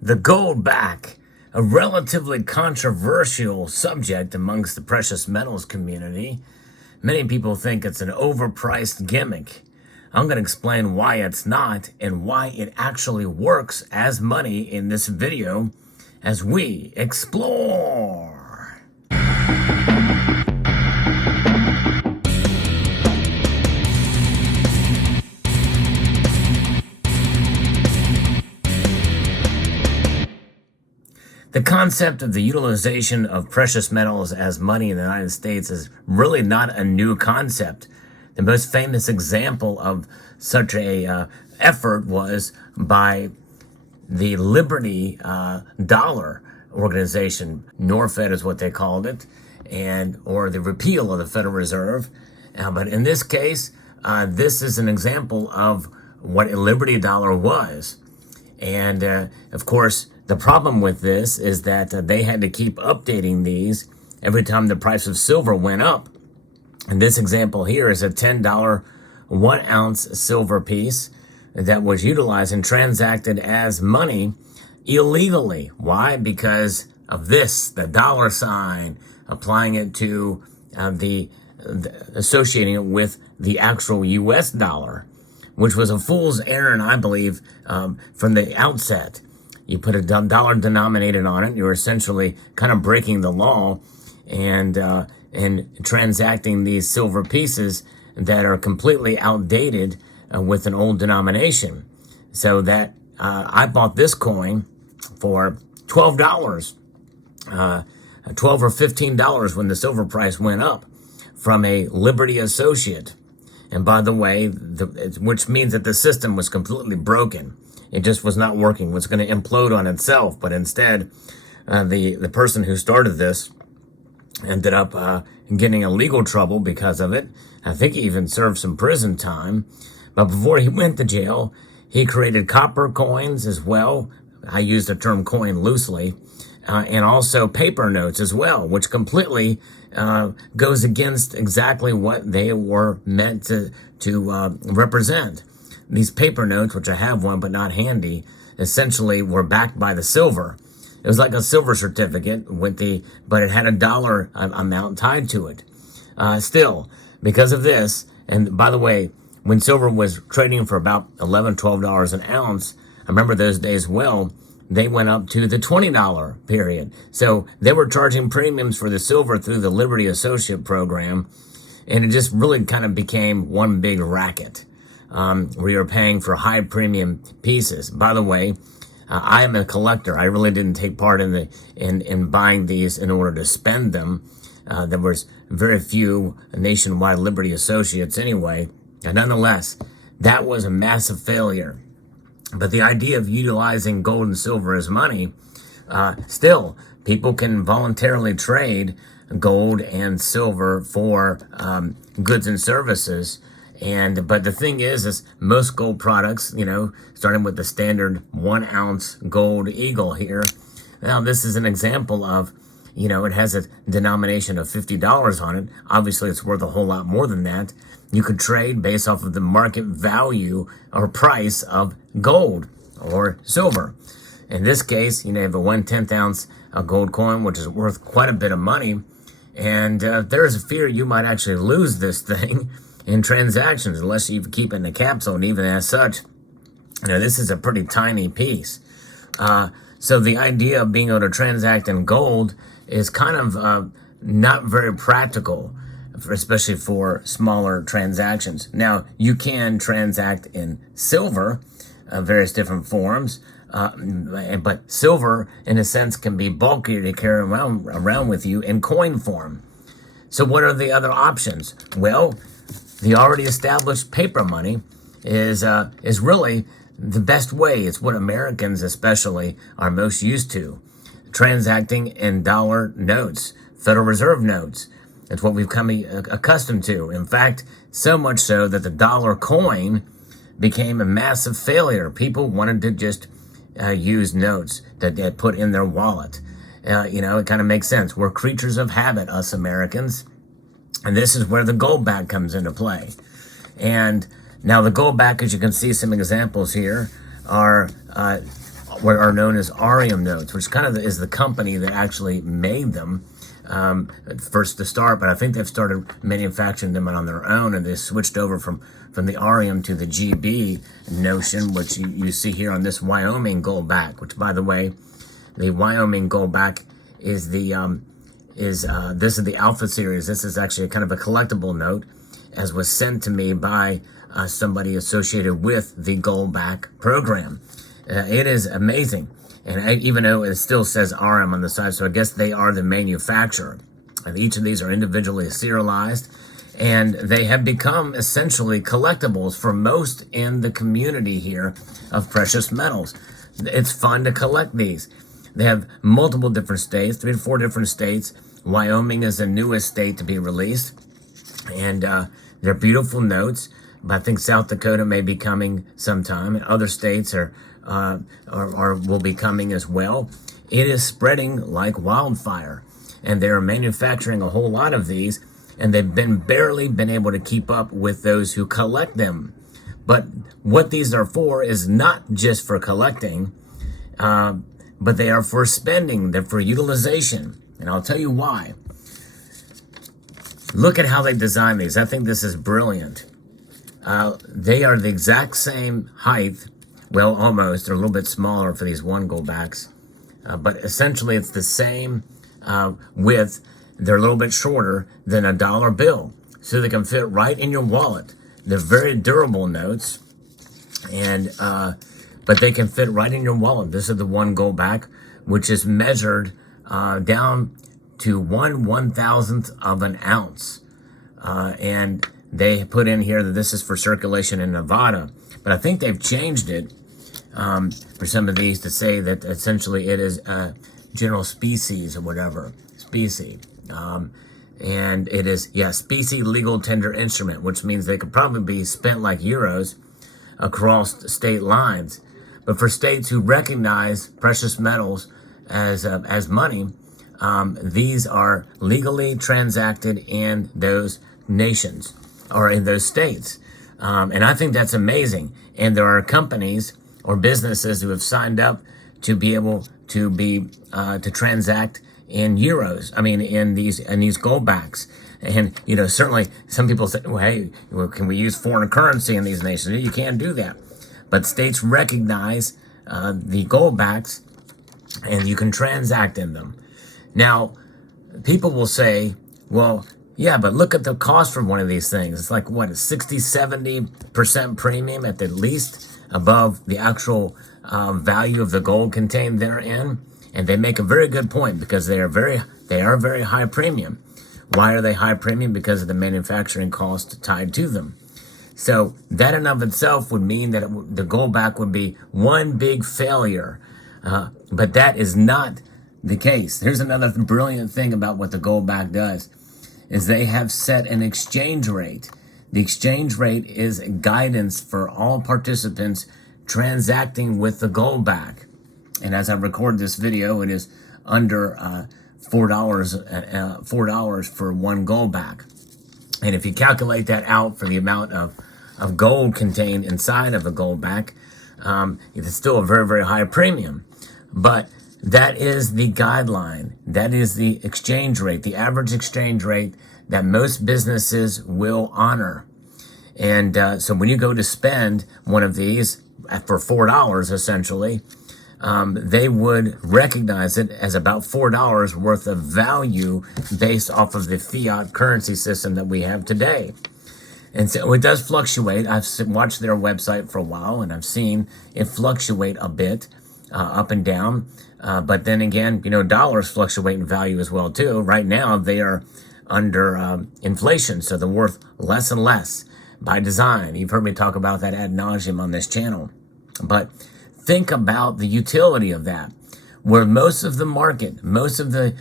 The Goldback, a relatively controversial subject amongst the precious metals community. Many people think it's an overpriced gimmick. I'm going to explain why it's not and why it actually works as money in this video as we explore. The concept of the utilization of precious metals as money in the United States is really not a new concept. The most famous example of such a effort was by the Liberty Dollar organization. NorFed is what they called it, or the repeal of the Federal Reserve. But in this case, this is an example of what a Liberty Dollar was. And of course, the problem with this is that they had to keep updating these every time the price of silver went up. And this example here is a $10 1 ounce silver piece that was utilized and transacted as money illegally. Why? Because of this, the dollar sign, applying it to associating it with the actual US dollar, which was a fool's errand, I believe, from the outset. You put a dollar denominated on it, you're essentially kind of breaking the law and transacting these silver pieces that are completely outdated with an old denomination. So that I bought this coin for $12, $12 or $15 when the silver price went up from a Liberty associate. And by the way, which means that the system was completely broken. It just was not working. It was going to implode on itself. But instead, the person who started this ended up getting in legal trouble because of it. I think he even served some prison time. But before he went to jail, he created copper coins as well. I use the term coin loosely. And also paper notes as well, which completely goes against exactly what they were meant to represent. These paper notes, which I have one but not handy, essentially were backed by the silver. It was like a silver certificate but it had a dollar amount tied to it. Still, because of this, and by the way, when silver was trading for about $11, $12 an ounce, I remember those days well, they went up to the $20 period. So they were charging premiums for the silver through the Liberty Associate program, and it just really kind of became one big racket. Where you're paying for high premium pieces. By the way, I am a collector. I really didn't take part in buying these in order to spend them. There was very few nationwide Liberty Associates anyway. And nonetheless, that was a massive failure. But the idea of utilizing gold and silver as money, still, people can voluntarily trade gold and silver for goods and services. But the thing is most gold products, starting with the standard 1 ounce gold eagle here. Now, this is an example of, it has a denomination of $50 on it. Obviously, it's worth a whole lot more than that. You could trade based off of the market value or price of gold or silver. In this case, you have a 1/10 ounce gold coin, which is worth quite a bit of money. And there's a fear you might actually lose this thing in transactions, unless you keep it in the capsule. And even as such, this is a pretty tiny piece. So the idea of being able to transact in gold is kind of not very practical, especially for smaller transactions. Now, you can transact in silver, various different forms, but silver, in a sense, can be bulkier to carry around with you in coin form. So what are the other options? Well, the already established paper money is really the best way. It's what Americans especially are most used to. Transacting in dollar notes, Federal Reserve notes. It's what we've come accustomed to. In fact, so much so that the dollar coin became a massive failure. People wanted to just use notes that they had put in their wallet. It kind of makes sense. We're creatures of habit, us Americans. And this is where the Goldback comes into play. And now the Goldback, as you can see some examples here, are what are known as Arium notes, which kind of is the company that actually made them first to start, but I think they've started manufacturing them on their own, and they switched over from the Arium to the GB notion, which you see here on this Wyoming Goldback, which, by the way, the Wyoming Goldback is this is the Alpha series. This is actually a kind of a collectible note, as was sent to me by somebody associated with the Goldback program. It is amazing. And even though it still says RM on the side, so I guess they are the manufacturer. And each of these are individually serialized, and they have become essentially collectibles for most in the community here of precious metals. It's fun to collect these. They have multiple different states, 3 to 4 different states. Wyoming is the newest state to be released, and they're beautiful notes. But I think South Dakota may be coming sometime, and other states will be coming as well. It is spreading like wildfire, and they're manufacturing a whole lot of these, and they've barely been able to keep up with those who collect them. But what these are for is not just for collecting, but they are for spending. They're for utilization, and I'll tell you why. Look at how they design these. I think this is brilliant. They are the exact same height. Well, almost. They're a little bit smaller for these one Goldbacks. But essentially, it's the same width. They're a little bit shorter than a dollar bill. So they can fit right in your wallet. They're very durable notes. And but they can fit right in your wallet. This is the one Goldback, which is measured down to 1/1000th of an ounce. And they put in here that this is for circulation in Nevada. But I think they've changed it for some of these to say that essentially it is general species or whatever. Specie. And it is, specie legal tender instrument, which means they could probably be spent like euros across state lines. But for states who recognize precious metals as money, these are legally transacted in those nations or in those states. And I think that's amazing. And there are companies or businesses who have signed up to be able to to transact in euros. I mean, in these Goldbacks. And, certainly some people say, well, hey, can we use foreign currency in these nations? You can't do that. But states recognize the Goldbacks, and you can transact in them. Now, people will say, well, yeah, but look at the cost for one of these things. It's like, what, 60-70% premium at the least above the actual value of the gold contained therein. And they make a very good point, because they are very high premium. Why are they high premium? Because of the manufacturing cost tied to them. So that in of itself would mean that the Goldback would be one big failure. But that is not the case. Here's another brilliant thing about what the Goldback does, is they have set an exchange rate. The exchange rate is guidance for all participants transacting with the Goldback. And as I record this video, it is under $4 for one Goldback. And if you calculate that out for the amount of gold contained inside of a Goldback, it's still a very, very high premium. But that is the guideline. That is the exchange rate, the average exchange rate that most businesses will honor. And so when you go to spend one of these for $4, essentially, they would recognize it as about $4 worth of value based off of the fiat currency system that we have today. And so it does fluctuate. I've watched their website for a while, and I've seen it fluctuate a bit up and down. But then again, dollars fluctuate in value as well, too. Right now, they are under inflation, so they're worth less and less by design. You've heard me talk about that ad nauseum on this channel. But think about the utility of that, where most of the market, most of the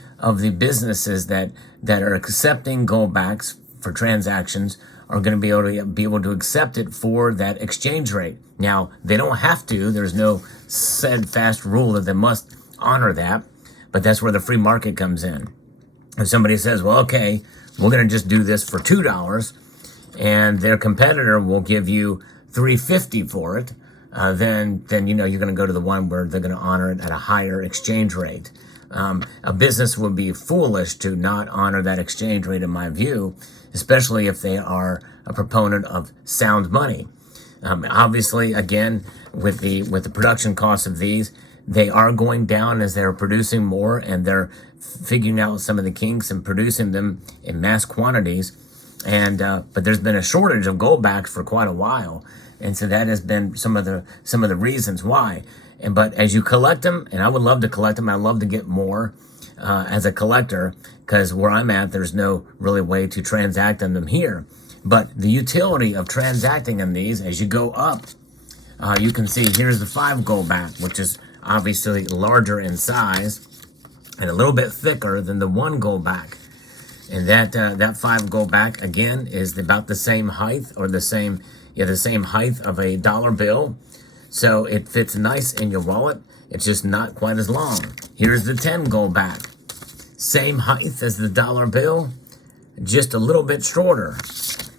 businesses that are accepting Goldbacks for transactions are going to be able to accept it for that exchange rate. Now, they don't have to. There's no said fast rule that they must honor that, but that's where the free market comes in. If somebody says, well, okay, we're going to just do this for $2, and their competitor will give you $3.50 for it, then you're going to go to the one where they're going to honor it at a higher exchange rate. A business would be foolish to not honor that exchange rate, in my view, especially if they are a proponent of sound money. Obviously, again, with the production costs of these, they are going down as they're producing more, and they're figuring out some of the kinks and producing them in mass quantities. And but there's been a shortage of Goldbacks for quite a while, and so that has been some of the reasons why. But as you collect them, and I would love to collect them, I'd love to get more as a collector, because where I'm at, there's no really way to transact in them here. But the utility of transacting in these, as you go up, you can see here's the 5 Goldback, which is obviously larger in size and a little bit thicker than the 1 Goldback. And that 5 Goldback, again, is about the same height, or the same height of a dollar bill. So it fits nice in your wallet. It's just not quite as long. Here's the 10 Goldback. Same height as the dollar bill, just a little bit shorter.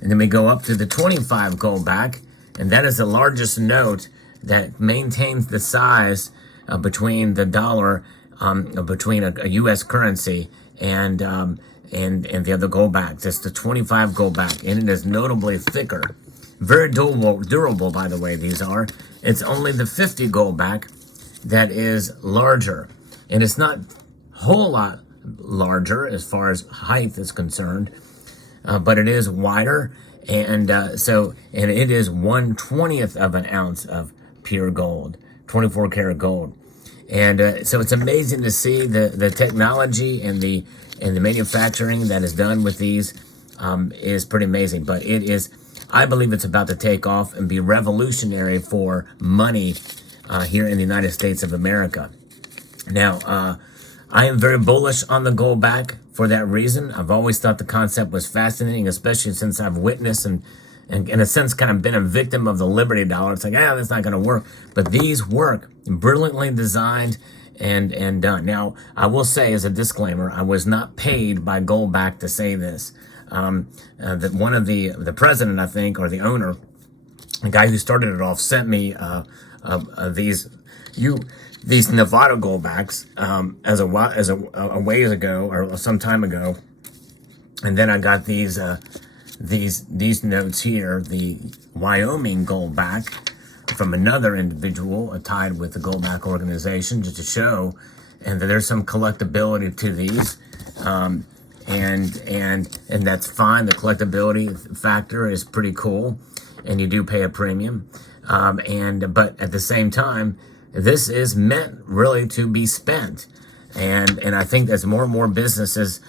And then we go up to the 25 Goldback, and that is the largest note that maintains the size between the dollar, between a U.S. currency and the other Goldbacks. It's the 25 Goldback, and it is notably thicker. Very durable, by the way, these are. It's only the 50 Goldback that is larger. And it's not a whole lot larger as far as height is concerned, but it is wider. And it is 1/20th of an ounce of pure gold, 24 karat gold. And so it's amazing to see the technology and the manufacturing that is done with these is pretty amazing. But I believe it's about to take off and be revolutionary for money here in the United States of America. Now, I am very bullish on the Goldback for that reason. I've always thought the concept was fascinating, especially since I've witnessed and in a sense kind of been a victim of the Liberty dollar. It's like, that's not going to work. But these work, brilliantly designed and done. Now, I will say as a disclaimer, I was not paid by Goldback to say this. That one of the president, I think, or the owner, the guy who started it off, sent me these Nevada Goldbacks as a ways ago, or some time ago, and then I got these notes here, the Wyoming Goldback, from another individual tied with the Goldback organization, just to show, and that there's some collectability to these. And that's fine. The collectability factor is pretty cool, and you do pay a premium. But at the same time, this is meant really to be spent. And I think as more and more businesses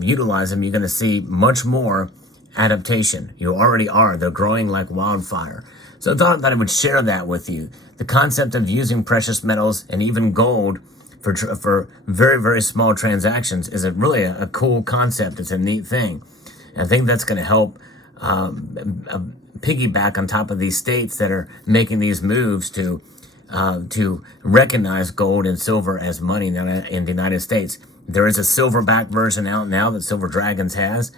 utilize them, you're going to see much more adaptation. You already are. They're growing like wildfire. So I thought that I would share that with you. The concept of using precious metals and even gold for very, very small transactions is really a cool concept. It's a neat thing. And I think that's going to help piggyback on top of these states that are making these moves to recognize gold and silver as money in the United States. There is a silverback version out now that Silver Dragons has.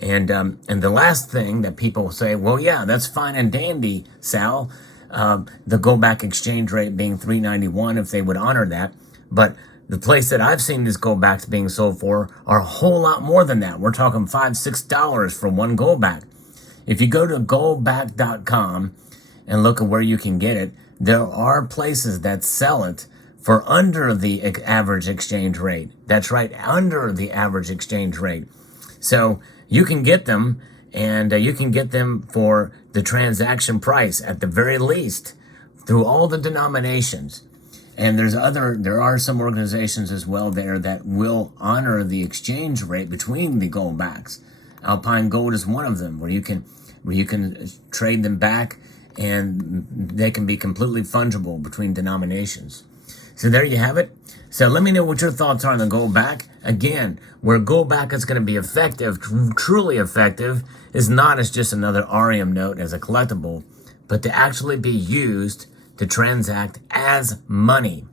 And the last thing that people say, well, yeah, that's fine and dandy, Sal, the Goldback exchange rate being $3.91 if they would honor that. But the place that I've seen these Goldbacks being sold for are a whole lot more than that. We're talking $5-6 for one Goldback. If you go to Goldback.com and look at where you can get it, there are places that sell it for under the average exchange rate. That's right, under the average exchange rate. So you can get them, and you can get them for the transaction price at the very least through all the denominations. And there are some organizations as well there that will honor the exchange rate between the Goldbacks. Alpine Gold is one of them, where you can trade them back, and they can be completely fungible between denominations. So there you have it. So let me know what your thoughts are on the Goldback. Again, where Goldback is going to be effective, truly effective, is not as just another Arium note as a collectible, but to actually be used to transact as money.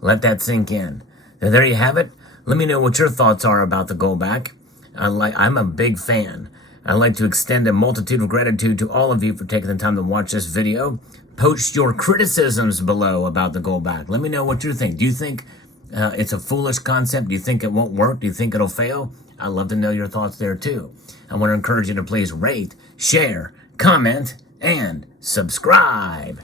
Let that sink in. Now, there you have it. Let me know what your thoughts are about the Goldback. I'm a big fan. I'd like to extend a multitude of gratitude to all of you for taking the time to watch this video. Post your criticisms below about the Goldback. Let me know what you think. Do you think it's a foolish concept? Do you think it won't work? Do you think it'll fail? I'd love to know your thoughts there too. I want to encourage you to please rate, share, comment, and subscribe.